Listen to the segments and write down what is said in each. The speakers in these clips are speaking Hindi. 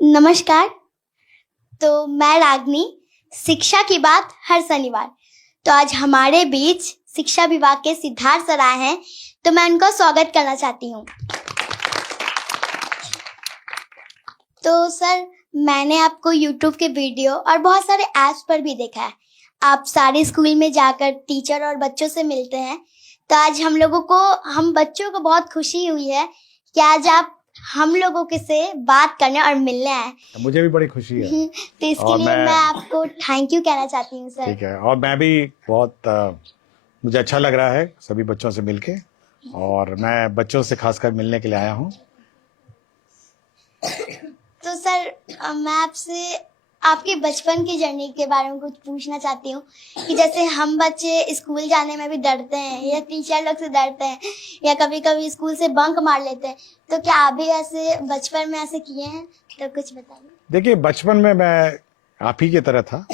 नमस्कार। तो मैं रागनी, शिक्षा की बात हर शनिवार। तो आज हमारे बीच शिक्षा विभाग के सिद्धार्थ सर आए हैं, तो मैं उनका स्वागत करना चाहती हूँ। तो सर, मैंने आपको YouTube के वीडियो और बहुत सारे ऐप्स पर भी देखा है। आप सारे स्कूल में जाकर टीचर और बच्चों से मिलते हैं। तो आज हम बच्चों को बहुत खुशी हुई है कि आज आप हम लोगों के से बात करने और मिलने आए। मुझे भी बड़ी खुशी है। तो इसके लिए मैं आपको थैंक यू कहना चाहती हूँ सर। ठीक है, और मैं भी बहुत मुझे अच्छा लग रहा है सभी बच्चों से मिलके, और मैं बच्चों से खासकर मिलने के लिए आया हूँ। तो सर, मैं आपसे आपके बचपन की जर्नी के बारे में कुछ पूछना चाहती हूँ कि जैसे हम बच्चे स्कूल जाने में भी डरते हैं या टीचर लोग से डरते हैं या कभी कभी स्कूल से बंक मार लेते हैं, तो क्या आप भी ऐसे बचपन में ऐसे किए हैं? तो कुछ बताइए। देखिए, बचपन में मैं आप ही की तरह था।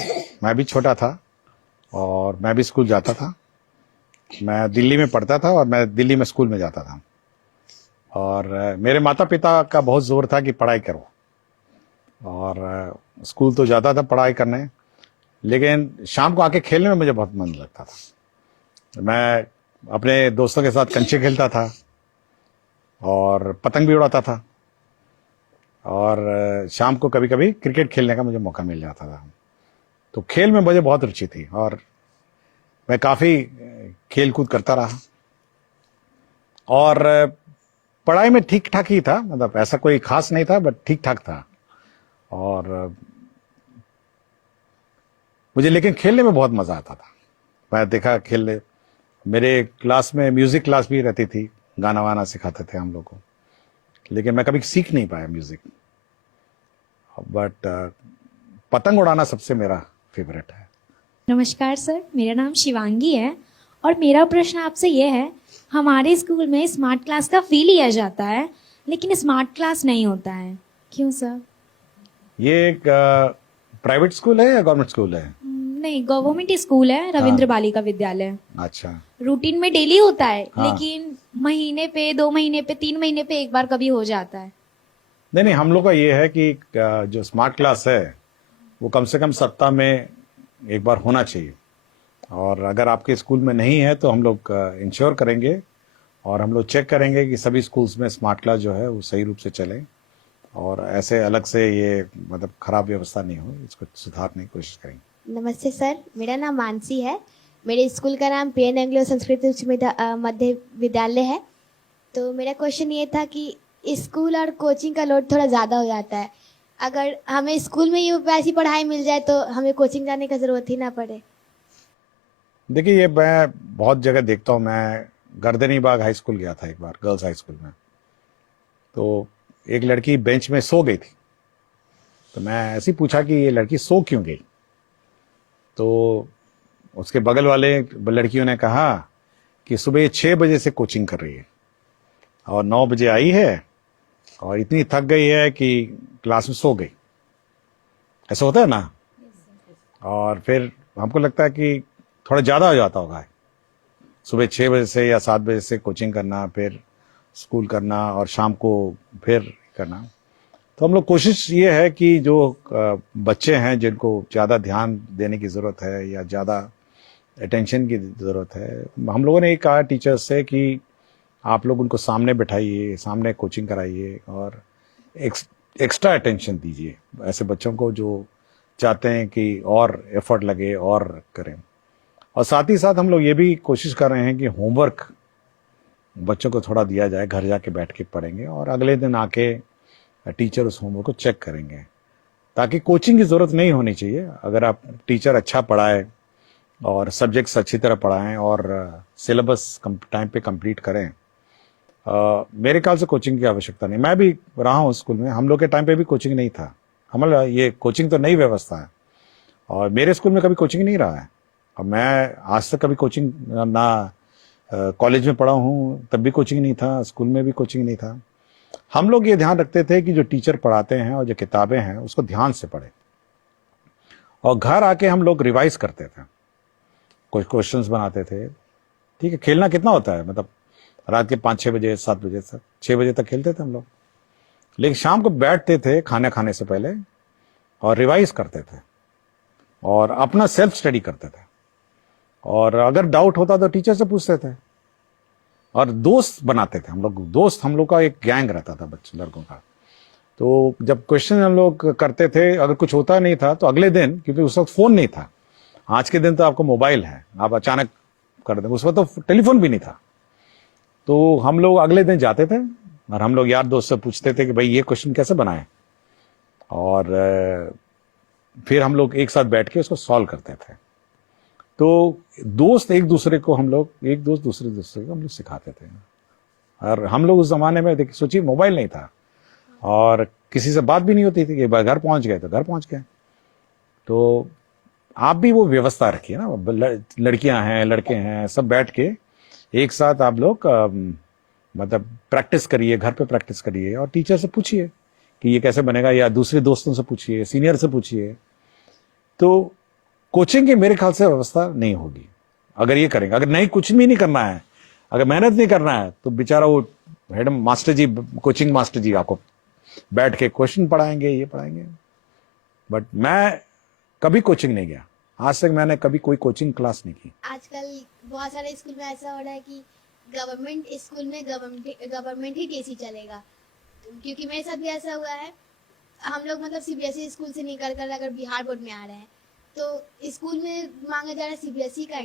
मैं भी छोटा था और मैं भी स्कूल जाता था। मैं दिल्ली में पढ़ता था और मैं दिल्ली में स्कूल में जाता था, और मेरे माता पिता का बहुत जोर था कि पढ़ाई करो, और स्कूल तो जाता था पढ़ाई करने, लेकिन शाम को आके खेलने में मुझे बहुत मन लगता था। मैं अपने दोस्तों के साथ कंचे खेलता था और पतंग भी उड़ाता था, और शाम को कभी कभी क्रिकेट खेलने का मुझे मौका मिल जाता था। तो खेल में मुझे बहुत रुचि थी और मैं काफ़ी खेल कूद करता रहा, और पढ़ाई में ठीक ठाक ही था, मतलब ऐसा कोई खास नहीं था, बट ठीक ठाक था। और मुझे लेकिन खेलने में बहुत मज़ा आता था। मैं देखा खेलने, मेरे क्लास में म्यूज़िक क्लास भी रहती थी, गाना वाना सिखाते थे हम लोग को, लेकिन मैं कभी सीख नहीं पाया म्यूज़िक। बट पतंग उड़ाना सबसे मेरा फेवरेट है। नमस्कार सर, मेरा नाम शिवांगी है और मेरा प्रश्न आपसे यह है, हमारे स्कूल में स्मार्ट क्लास का फी लिया जाता है लेकिन स्मार्ट क्लास नहीं होता है, क्यों सर? ये एक प्राइवेट स्कूल है या गवर्नमेंट स्कूल है? नहीं, गवर्नमेंट स्कूल है, रविंद्र बालिका विद्यालय। अच्छा। रूटीन में डेली होता है, हाँ। लेकिन महीने पे, 2 महीने पे, 3 महीने पे एक बार कभी हो जाता है। नहीं, हम लोग का ये है कि जो स्मार्ट क्लास है वो कम से कम सप्ताह में एक बार होना चाहिए, और अगर आपके स्कूल में नहीं है तो हम लोग इंश्योर करेंगे और हम लोग चेक करेंगे कि सभी स्कूल्स में स्मार्ट क्लास जो है वो सही रूप से चले, और ऐसे अलग से ये मतलब खराब व्यवस्था नहीं हो, इसको सुधारने की कोशिश करेंगे। नमस्ते सर, मेरा नाम मानसी है। मेरे स्कूल का नाम पी एन एंग्लो संस्कृत उच्च मध्य विद्यालय है। तो मेरा क्वेश्चन ये था कि स्कूल और कोचिंग का लोड थोड़ा ज़्यादा हो जाता है। अगर हमें स्कूल में ही वैसी पढ़ाई मिल जाए तो हमें कोचिंग जाने का ज़रूरत ही ना पड़े। देखिए, ये मैं बहुत जगह देखता हूँ। मैं गर्दनी बाग हाई स्कूल गया था एक बार, गर्ल्स हाई स्कूल में, तो एक लड़की बेंच में सो गई थी। तो मैं ऐसे ही पूछा कि ये लड़की सो क्यों गई, तो उसके बगल वाले लड़कियों ने कहा कि सुबह 6 बजे से कोचिंग कर रही है और 9 बजे आई है और इतनी थक गई है कि क्लास में सो गई। ऐसा होता है ना। और फिर हमको लगता है कि थोड़ा ज़्यादा हो जाता होगा, सुबह 6 बजे से या 7 बजे से कोचिंग करना, फिर स्कूल करना और शाम को फिर करना। तो हम लोग कोशिश ये है कि जो बच्चे हैं जिनको ज़्यादा ध्यान देने की ज़रूरत है या ज़्यादा अटेंशन की ज़रूरत है, हम लोगों ने ये कहा टीचर्स से कि आप लोग उनको सामने बैठाइए, सामने कोचिंग कराइए और एक्स्ट्रा अटेंशन दीजिए ऐसे बच्चों को जो चाहते हैं कि और एफर्ट लगे और करें। और साथ ही साथ हम लोग ये भी कोशिश कर रहे हैं कि होमवर्क बच्चों को थोड़ा दिया जाए, घर जाके बैठ के पढ़ेंगे और अगले दिन आके टीचर उस होमवर्क को चेक करेंगे, ताकि कोचिंग की ज़रूरत नहीं होनी चाहिए। अगर आप टीचर अच्छा पढ़ाए और सब्जेक्ट्स अच्छी तरह पढ़ाएं और सिलेबस टाइम पे कंप्लीट करें, मेरे ख्याल से कोचिंग की आवश्यकता नहीं। मैं भी रहा हूँ स्कूल में, हम लोग के टाइम पे भी कोचिंग नहीं था। हमारा ये कोचिंग तो नई व्यवस्था है और मेरे स्कूल में कभी कोचिंग नहीं रहा है। और मैं आज तक कभी कोचिंग ना कॉलेज में पढ़ा हूँ तब भी कोचिंग नहीं था, स्कूल में भी कोचिंग नहीं था। हम लोग ये ध्यान रखते थे कि जो टीचर पढ़ाते हैं और जो किताबें हैं उसको ध्यान से पढ़े, और घर आके हम लोग रिवाइज करते थे, कुछ क्वेश्चंस बनाते थे। ठीक है, खेलना कितना होता है, मतलब रात के 5-6 बजे 7 बजे तक, 6 बजे तक खेलते थे हम लोग, लेकिन शाम को बैठते थे खाना खाने से पहले और रिवाइज करते थे और अपना सेल्फ स्टडी करते थे, और अगर डाउट होता तो टीचर से पूछते थे और दोस्त बनाते थे। हम लोग का एक गैंग रहता था बच्चे लड़कों का। तो जब क्वेश्चन हम लोग करते थे, अगर कुछ होता नहीं था तो अगले दिन, क्योंकि उस वक्त फोन नहीं था, आज के दिन तो आपको मोबाइल है, आप अचानक कर दें, उस वक्त तो टेलीफोन भी नहीं था, तो हम लोग अगले दिन जाते थे और हम लोग यार दोस्त से पूछते थे कि भाई ये क्वेश्चन कैसे बनाए, और फिर हम लोग एक साथ बैठ के उसको सॉल्व करते थे। तो दोस्त एक दूसरे को हम लोग दूसरे को हम लोग सिखाते थे। और हम लोग उस जमाने में देखिए, सोचिए मोबाइल नहीं था और किसी से बात भी नहीं होती थी कि घर पहुंच गए तो घर पहुंच गए। तो आप भी वो व्यवस्था रखिए ना, लड़कियां हैं लड़के हैं सब बैठ के एक साथ आप लोग मतलब प्रैक्टिस करिए, घर पे प्रैक्टिस करिए और टीचर से पूछिए कि ये कैसे बनेगा, या दूसरे दोस्तों से पूछिए, सीनियर से पूछिए। तो कोचिंग की मेरे ख्याल से व्यवस्था नहीं होगी अगर ये करेंगे। अगर नहीं, कुछ भी नहीं करना है, अगर मेहनत नहीं करना है, तो बेचारा वो हेड मास्टर जी, कोचिंग मास्टर जी आपको बैठ के क्वेश्चन पढ़ाएंगे, ये पढ़ाएंगे। बट मैं कभी कोचिंग नहीं गया, आज तक मैंने कभी कोई कोचिंग क्लास नहीं की। आजकल बहुत सारे स्कूल में ऐसा हो रहा है कि गवर्नमेंट स्कूल में गवर्नमेंट ही टीसी चलेगा, क्योंकि मेरे साथ भी ऐसा हुआ है। हम लोग मतलब सीबीएसई स्कूल से निकल कर अगर बिहार बोर्ड में आ रहे हैं तो स्कूल में मांगा जा रहा है सीबीएसई का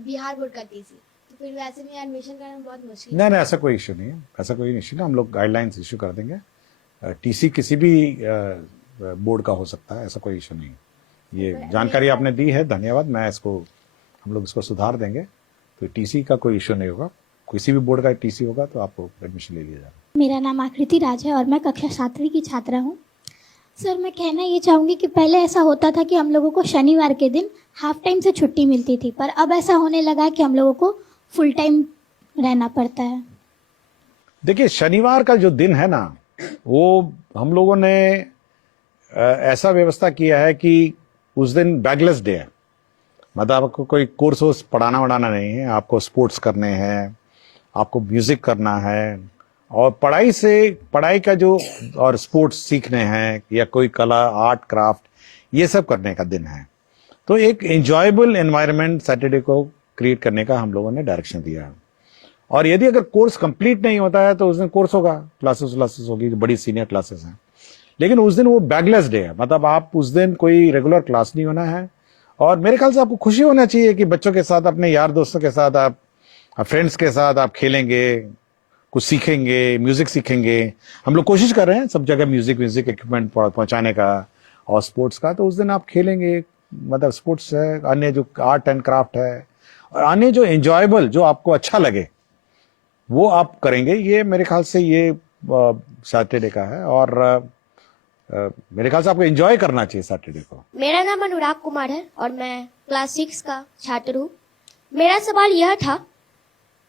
बिहार बोर्ड का टीसी, तो फिर वैसे में एडमिशन करना बहुत मुश्किल है। नहीं, ऐसा कोई इश्यू नहीं है, ऐसा कोई इश्यू नहीं, हम लोग गाइडलाइंस इश्यू कर देंगे। टीसी किसी भी बोर्ड का हो सकता है, ऐसा कोई इश्यू नहीं। ये जानकारी आपने दी है, धन्यवाद। हम लोग इसको सुधार देंगे, तो टीसी का कोई इश्यू नहीं होगा। किसी भी बोर्ड का टीसी होगा तो आपको एडमिशन ले लिया जाएगा। मेरा नाम आकृति राज है और मैं कक्षा 7वीं की छात्रा हूँ। सर, मैं कहना ये चाहूँगी कि पहले ऐसा होता था कि हम लोगों को शनिवार के दिन हाफ टाइम से छुट्टी मिलती थी, पर अब ऐसा होने लगा है कि हम लोगों को फुल टाइम रहना पड़ता है। देखिए, शनिवार का जो दिन है ना, वो हम लोगों ने ऐसा व्यवस्था किया है कि उस दिन बैगलेस डे है। मतलब आपको कोई कोर्स पढ़ाना वढ़ाना नहीं है, आपको स्पोर्ट्स करने हैं, आपको म्यूजिक करना है, और पढ़ाई का जो और स्पोर्ट्स सीखने हैं, या कोई कला, आर्ट, क्राफ्ट, ये सब करने का दिन है। तो एक एंजॉयबल एनवायरनमेंट सैटरडे को क्रिएट करने का हम लोगों ने डायरेक्शन दिया है। और यदि अगर कोर्स कंप्लीट नहीं होता है तो उस दिन कोर्स होगा, क्लासेस होगी, जो बड़ी सीनियर क्लासेस हैं, लेकिन उस दिन वो बैगलेस डे है। मतलब आप उस दिन कोई रेगुलर क्लास नहीं होना है। और मेरे ख्याल से आपको खुशी होना चाहिए कि बच्चों के साथ, अपने यार दोस्तों के साथ, आप फ्रेंड्स के साथ आप खेलेंगे, कुछ सीखेंगे, म्यूजिक सीखेंगे। हम लोग कोशिश कर रहे हैं सब जगह म्यूजिक इक्विपमेंट पहुंचाने का और स्पोर्ट्स का। तो उस दिन आप खेलेंगे, मतलब स्पोर्ट्स है, अन्य जो आर्ट एंड क्राफ्ट है, और अन्य जो एंजॉयबल, जो आपको अच्छा लगे, वो आप करेंगे। ये मेरे ख्याल से ये सैटरडे का है, और मेरे ख्याल से आपको एंजॉय करना चाहिए सैटरडे को। मेरा नाम अनुराग कुमार है और मैं क्लास 6 का छात्र हूँ। मेरा सवाल यह था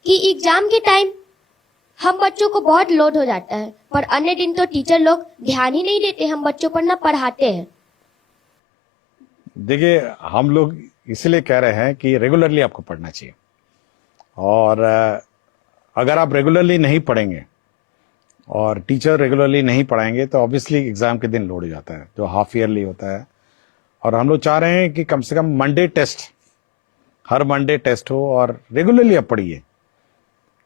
कि एग्जाम के टाइम हम बच्चों को बहुत लोड हो जाता है, पर अन्य दिन तो टीचर लोग ध्यान ही नहीं देते, हम बच्चों पर ना पढ़ाते हैं। देखिए, हम लोग इसलिए कह रहे हैं कि रेगुलरली आपको पढ़ना चाहिए, और अगर आप रेगुलरली नहीं पढ़ेंगे और टीचर रेगुलरली नहीं पढ़ाएंगे तो ऑब्वियसली एग्जाम के दिन लोड हो जाता है, जो हाफ ईयरली होता है। और हम लोग चाह रहे हैं कि कम से कम हर मंडे टेस्ट हो, और रेगुलरली आप पढ़िए।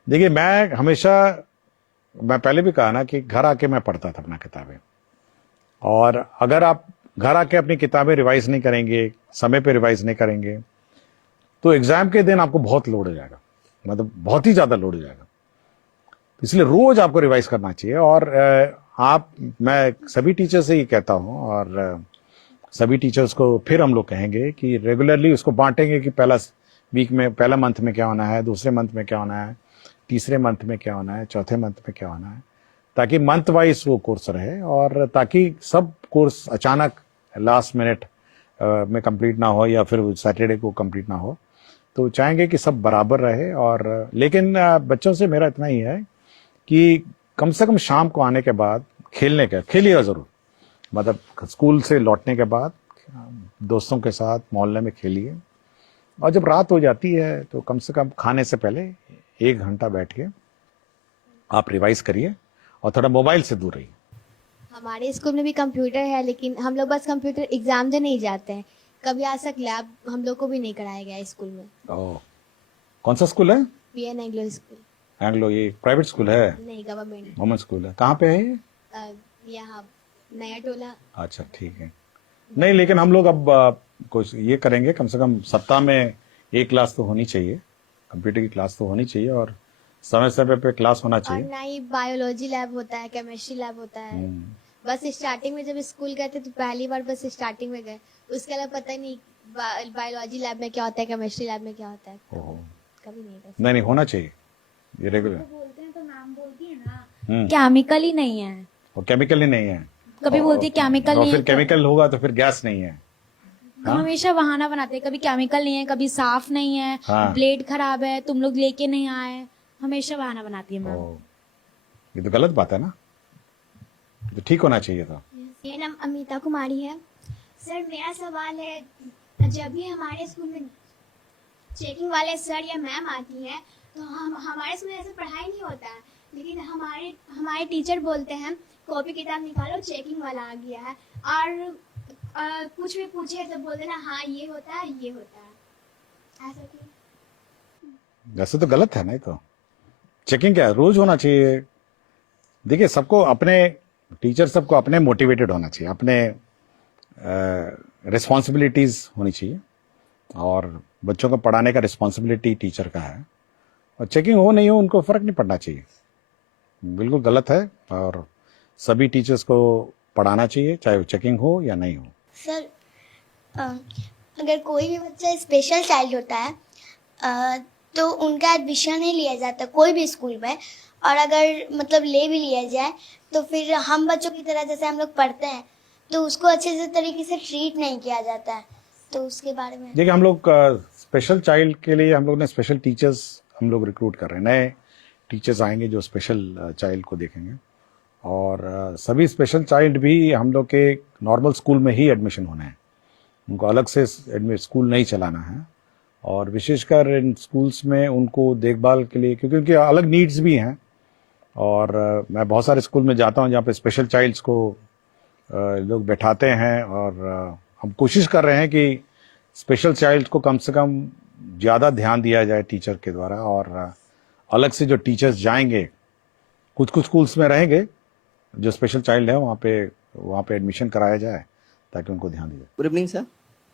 देखिए, मैं पहले भी कहा ना कि घर आके मैं पढ़ता था अपना किताबें, और अगर आप घर आके अपनी किताबें रिवाइज नहीं करेंगे, समय पे रिवाइज नहीं करेंगे, तो एग्जाम के दिन आपको बहुत लोड हो जाएगा, मतलब बहुत ही ज्यादा लोड हो जाएगा। इसलिए रोज आपको रिवाइज करना चाहिए। और मैं सभी टीचर से ये कहता हूँ, और सभी टीचर्स को फिर हम लोग कहेंगे कि रेगुलरली उसको बांटेंगे कि पहला मंथ में क्या होना है, दूसरे मंथ में क्या होना है, तीसरे मंथ में क्या होना है, चौथे मंथ में क्या होना है, ताकि मंथ वाइज वो कोर्स रहे, और ताकि सब कोर्स अचानक लास्ट मिनट में कंप्लीट ना हो, या फिर सैटरडे को कंप्लीट ना हो। तो चाहेंगे कि सब बराबर रहे। और लेकिन बच्चों से मेरा इतना ही है कि कम से कम शाम को आने के बाद खेलिएगा जरूर। मतलब स्कूल से लौटने के बाद दोस्तों के साथ मोहल्ले में खेलिए, और जब रात हो जाती है तो कम से कम खाने से पहले 1 घंटा बैठ के आप रिवाइज करिए, और थोड़ा मोबाइल से दूर रहिए। हमारे स्कूल में भी कंप्यूटर है, लेकिन हम लोग बस कंप्यूटर एग्जाम देने ही जाते हैं। कभी आज तक लैब हम लोग को भी नहीं कराया गया है स्कूल में। ओह, कौन सा स्कूल है? PN Anglo school. एंग्लो, ये प्राइवेट स्कूल है? नहीं, गवर्नमेंट। गवर्नमेंट स्कूल है। कहाँ पे है ये? यहाँ नया टोला। अच्छा, ठीक है। नहीं, लेकिन हम लोग अब कुछ ये करेंगे, कम से कम सप्ताह में एक क्लास तो होनी चाहिए, कंप्यूटर की क्लास तो होनी चाहिए, और समय समय पे क्लास होना और चाहिए। ना ही बायोलॉजी लैब होता है, केमिस्ट्री लैब होता है। बस स्टार्टिंग में जब स्कूल गए थे तो पहली बार बस स्टार्टिंग में गए, उसके अलावा पता ही नहीं बायोलॉजी लैब में क्या होता है, केमिस्ट्री लैब में क्या होता है। ओहो। कभी नहीं गए। नहीं, होना चाहिए ये रेगुलर। बोलते हैं तो मैम बोलती है ना हम्म, केमिकल ही नहीं है, और केमिकल ही नहीं है। कभी बोलती है केमिकल और नहीं फिर है, केमिकल होगा तो फिर गैस नहीं है। तो हमेशा बहाना बनाते हैं, कभी केमिकल नहीं है, कभी साफ नहीं है, हाँ। ब्लेड खराब है, तुम लोग लेके नहीं आए, हमेशा बहाना बनाती है मैम। ओह, ये तो गलत बात है ना, तो ठीक होना चाहिए था। मेरा नाम अमिता कुमारी है। सर, मेरा सवाल है, जब भी हमारे स्कूल में चेकिंग वाले सर या मैम आती हैं तो हम हमारे स्कूल में ऐसे पढ़ाई नहीं होता है, लेकिन हमारे टीचर बोलते हैं कॉपी किताब निकालो, चेकिंग वाला आ गया है, और कुछ भी पूछे तो बोल देना हाँ ये होता है, ये होता है। ऐसा क्यों? वैसे तो गलत है, नहीं तो चेकिंग क्या है, रोज होना चाहिए। देखिए, सबको अपने टीचर सबको अपने मोटिवेटेड होना चाहिए, अपने रिस्पॉन्सिबिलिटीज होनी चाहिए, और बच्चों को पढ़ाने का रिस्पॉन्सिबिलिटी टीचर का है, और चेकिंग हो नहीं हो उनको फर्क नहीं पड़ना चाहिए। बिल्कुल गलत है, और सभी टीचर्स को पढ़ाना चाहिए, चाहे वो चेकिंग हो या नहीं हो। सर, अगर कोई भी बच्चा स्पेशल चाइल्ड होता है तो उनका एडमिशन नहीं लिया जाता कोई भी स्कूल में, और अगर मतलब ले भी लिया जाए तो फिर हम बच्चों की तरह जैसे हम लोग पढ़ते हैं तो उसको अच्छे से तरीके से ट्रीट नहीं किया जाता है, तो उसके बारे में। देखिए, हम लोग स्पेशल चाइल्ड के लिए हम लोग ने स्पेशल टीचर्स हम लोग रिक्रूट कर रहे हैं, नए टीचर्स आएंगे जो स्पेशल चाइल्ड को देखेंगे, और सभी स्पेशल चाइल्ड भी हम लोग के नॉर्मल स्कूल में ही एडमिशन होना है, उनको अलग से स्कूल नहीं चलाना है, और विशेषकर इन स्कूल्स में उनको देखभाल के लिए, क्योंकि उनकी अलग नीड्स भी हैं, और मैं बहुत सारे स्कूल में जाता हूं जहाँ पे स्पेशल चाइल्ड्स को लोग बैठाते हैं, और हम कोशिश कर रहे हैं कि स्पेशल चाइल्ड को कम से कम ज़्यादा ध्यान दिया जाए टीचर के द्वारा, और अलग से जो टीचर्स जाएंगे, कुछ कुछ स्कूल्स में रहेंगे जो स्पेशल चाइल्ड है, वहाँ पे एडमिशन कराया जाए ताकि उनको ध्यान दिया जाए। गुड इवनिंग सर,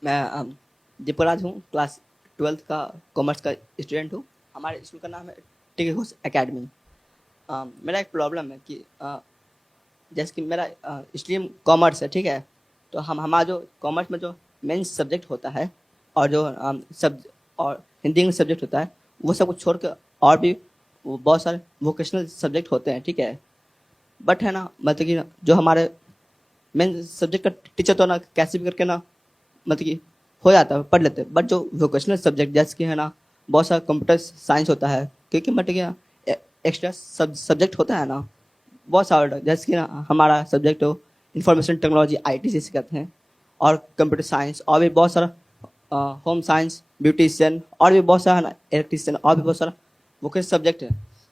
मैं दीपराज हूँ, क्लास 12th का कॉमर्स का स्टूडेंट हूँ। हमारे स्कूल का नाम है टिके घोष एकेडमी। मेरा एक प्रॉब्लम है कि जैसे कि मेरा स्ट्रीम कॉमर्स है, ठीक है, तो हमारा जो कॉमर्स में जो मेन सब्जेक्ट होता है और जो और हिंदी इंग्लिश सब्जेक्ट होता है, वो सब कुछ छोड़ के और भी बहुत सारे वोकेशनल सब्जेक्ट होते हैं, ठीक है। बट है ना, मतलब कि जो हमारे मेन सब्जेक्ट का टीचर तो ना कैसे भी करके ना मतलब कि हो जाता है, पढ़ लेते हैं, बट जो वोकेशनल सब्जेक्ट जैसे कि है ना, बहुत सारा कंप्यूटर साइंस होता है, क्योंकि मतलब कि एक्स्ट्रा सब्जेक्ट होता है ना बहुत सारा, जैसे कि ना हमारा सब्जेक्ट हो इंफॉर्मेशन टेक्नोलॉजी IT जिसे कहते हैं, और कंप्यूटर साइंस, और भी बहुत सारा होम साइंस, ब्यूटिशियन, और भी बहुत सारा इलेक्ट्रीशियन, और भी बहुत सारा वोकेशनल सब्जेक्ट है,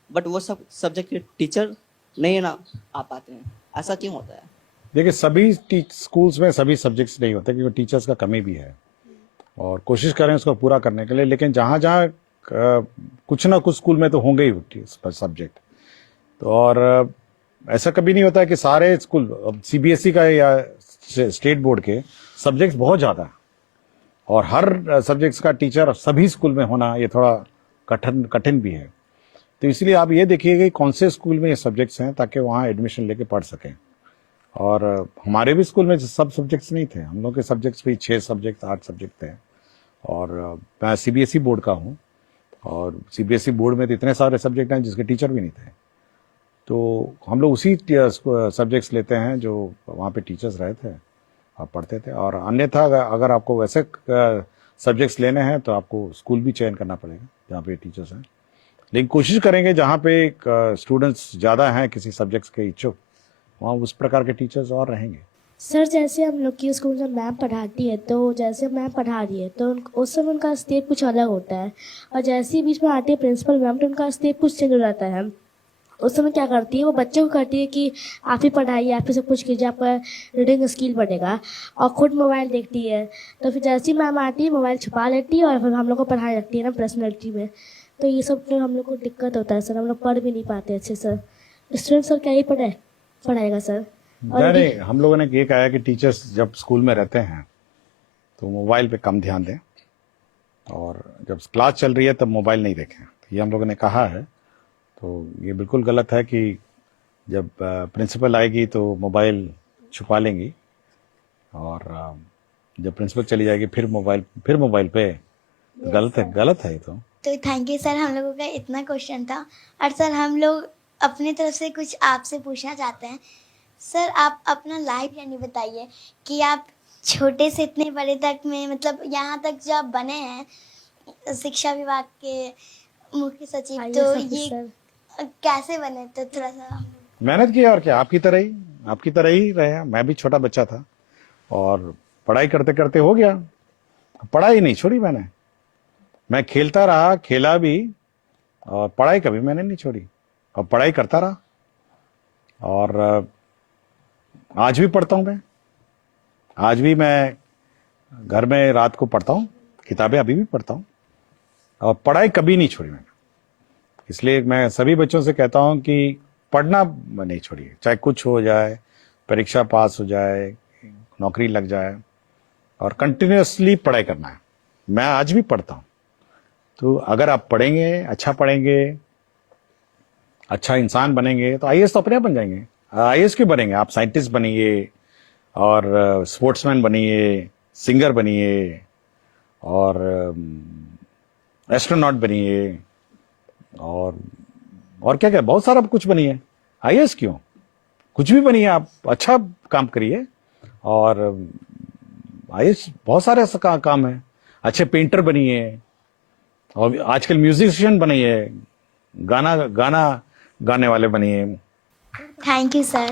बट वो सब सब्जेक्ट के टीचर नहीं है ना आ पाते हैं। ऐसा क्यों होता है? देखिए, सभी स्कूल्स में सभी सब्जेक्ट्स नहीं होते, क्योंकि टीचर्स का कमी भी है, और कोशिश करें उसको पूरा करने के लिए, लेकिन जहाँ जहाँ कुछ ना कुछ स्कूल में तो होंगे ही सब्जेक्ट। तो और ऐसा कभी नहीं होता है कि सारे स्कूल, CBSE का या स्टेट बोर्ड के सब्जेक्ट्स बहुत ज़्यादा है, और हर सब्जेक्ट्स का टीचर सभी स्कूल में होना ये थोड़ा कठिन भी है। तो इसलिए आप ये देखिए कि कौन से स्कूल में ये सब्जेक्ट्स हैं, ताकि वहाँ एडमिशन लेके पढ़ सकें। और हमारे भी स्कूल में सब सब्जेक्ट्स नहीं थे, हम लोग के सब्जेक्ट्स भी 6 सब्जेक्ट 8 सब्जेक्ट थे, और मैं CBSE बोर्ड का हूँ, और CBSE बोर्ड में तो इतने सारे सब्जेक्ट हैं जिसके टीचर भी नहीं थे, तो हम लोग उसी सब्जेक्ट्स लेते हैं जो वहाँ पे टीचर्स रहे थे और पढ़ते थे। और अन्यथा अगर आपको वैसे सब्जेक्ट्स लेने हैं तो आपको स्कूल भी चयन करना पड़ेगा जहाँ पे टीचर्स हैं, लेकिन कोशिश करेंगे जहाँ पे स्टूडेंट्स ज़्यादा हैं किसी सब्जेक्ट्स के इच्छुक, वहाँ उस प्रकार के टीचर्स और रहेंगे। सर, जैसे हम लोग की स्कूल में मैम पढ़ाती है, तो जैसे मैम पढ़ा रही है तो उस समय उनका स्टेप कुछ अलग होता है, और जैसे ही बीच में आती है प्रिंसिपल मैम तो उनका स्टेप कुछ चेंज हो जाता है। उस समय क्या करती है, वो बच्चों को कहती है कि आप ही पढ़ाइए, आप ही सब कुछ कीजिए, आपका रीडिंग स्किल बढ़ेगा, और खुद मोबाइल देखती है। तो फिर जैसे ही मैम आती है मोबाइल छुपा लेती है और फिर हम लोग को पढ़ाई रखती है ना पर्सनैलिटी में। तो ये सब जो हम लोग को दिक्कत होता है सर, हम लोग पढ़ भी नहीं पाते अच्छे सर। स्टूडेंट सर क्या ही पढ़ाएगा सर। नहीं, हम लोगों ने ये कहा है कि टीचर्स जब स्कूल में रहते हैं तो मोबाइल पे कम ध्यान दें, और जब क्लास चल रही है तब मोबाइल नहीं देखें। ये हम लोगों ने कहा है। तो ये बिल्कुल गलत है कि जब प्रिंसिपल आएगी तो मोबाइल छुपा लेंगी, और जब प्रिंसिपल चली जाएगी फिर मोबाइल पे। गलत है ये तो। थैंक यू सर, हम लोगों का इतना क्वेश्चन था। और सर हम लोग अपनी तरफ से कुछ आपसे पूछना चाहते हैं। सर आप अपना लाइफ जर्नी बताइए कि आप छोटे से इतने बड़े तक में, मतलब यहाँ तक जो आप बने हैं शिक्षा विभाग के मुख्य सचिव, तो ये कैसे बने? तो थोड़ा सा। मेहनत की, और क्या, आपकी तरह ही रहे। मैं भी छोटा बच्चा था और पढ़ाई करते करते हो गया। पढ़ाई नहीं छोड़ी मैंने, मैं खेलता रहा, खेला भी, और पढ़ाई कभी मैंने नहीं छोड़ी, और पढ़ाई करता रहा। और आज भी पढ़ता हूँ मैं, आज भी मैं घर में रात को पढ़ता हूँ, किताबें अभी भी पढ़ता हूँ, और पढ़ाई कभी नहीं छोड़ी मैंने। इसलिए मैं सभी बच्चों से कहता हूँ कि पढ़ना नहीं छोड़िए, चाहे कुछ हो जाए, परीक्षा पास हो जाए, नौकरी लग जाए, और कंटिन्यूअसली पढ़ाई करना है। मैं आज भी पढ़ता हूँ। तो अगर आप पढ़ेंगे, अच्छा इंसान बनेंगे, तो आईएएस तो अपने आप बन जाएंगे। आईएएस क्यों बनेंगे? आप साइंटिस्ट बनिए, और स्पोर्ट्समैन बनिए, सिंगर बनिए, और एस्ट्रोनॉट बनिए, और क्या क्या बहुत सारा कुछ बनिए। आईएएस क्यों? कुछ भी बनिए, आप अच्छा काम करिए। और आईएएस बहुत सारे ऐसा काम है। अच्छे पेंटर बनिए, और आजकल म्यूजिशियन बनिए, गाना गाने वाले बनिए। Thank you sir.